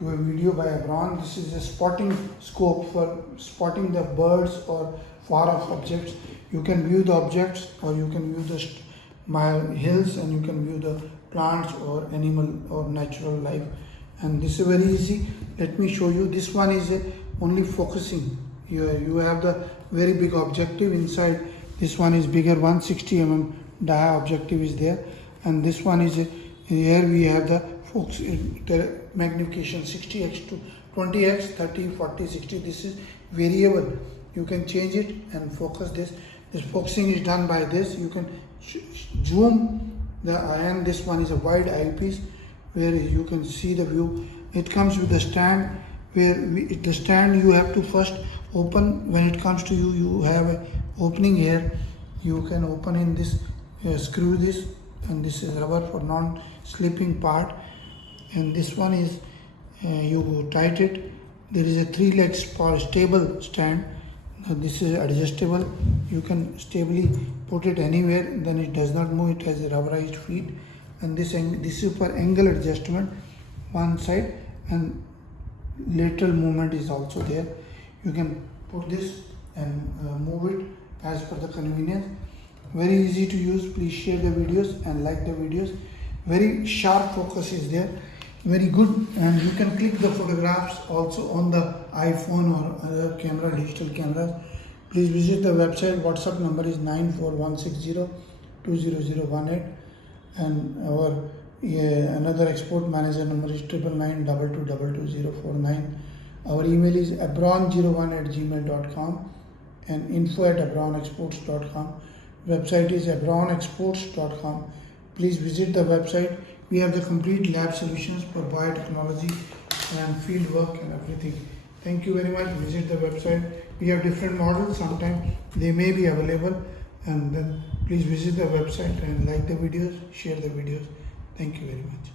to a video by Abron. This is a spotting scope for spotting the birds or far off objects. You can view the objects, or you can view the hills, and you can view the plants or animal or natural life. And this is very easy. Let me show you. This one is only focusing. You have the very big objective inside. This one is bigger, 160 mm dia objective is there, and this one is here we have the focus, the magnification 60x to 20x, 30, 40, 60. This is variable. You can change it and focus this. This focusing is done by this. You can zoom the and this one is a wide eyepiece where you can see the view. It comes with a stand where the stand you have to first open. When it comes to you have a opening here. You can open in this, screw this, and this is rubber for non-slipping part, and this one is you tight it. There is a 3 legs stable stand. Now this is adjustable. You can stably put it anywhere, then it does not move. It has a rubberized feet, and this is for angle adjustment one side, and lateral movement is also there. You can put this and move it as per the convenience. Very easy to use. Please share the videos and like the videos. Very sharp focus is there, very good, and you can click the photographs also on the iPhone or other camera, digital cameras. Please visit the website. WhatsApp number is 94160-20018, and our another export manager number is 99922222049. Our email is abron01@gmail.com and info@abronexports.com. Website is abronexports.com. Please visit the website. We have the complete lab solutions for biotechnology and field work and everything. Thank you very much. Visit the website. We have different models. Sometimes they may be available, and then please visit the website and like the videos, share the videos. Thank you very much.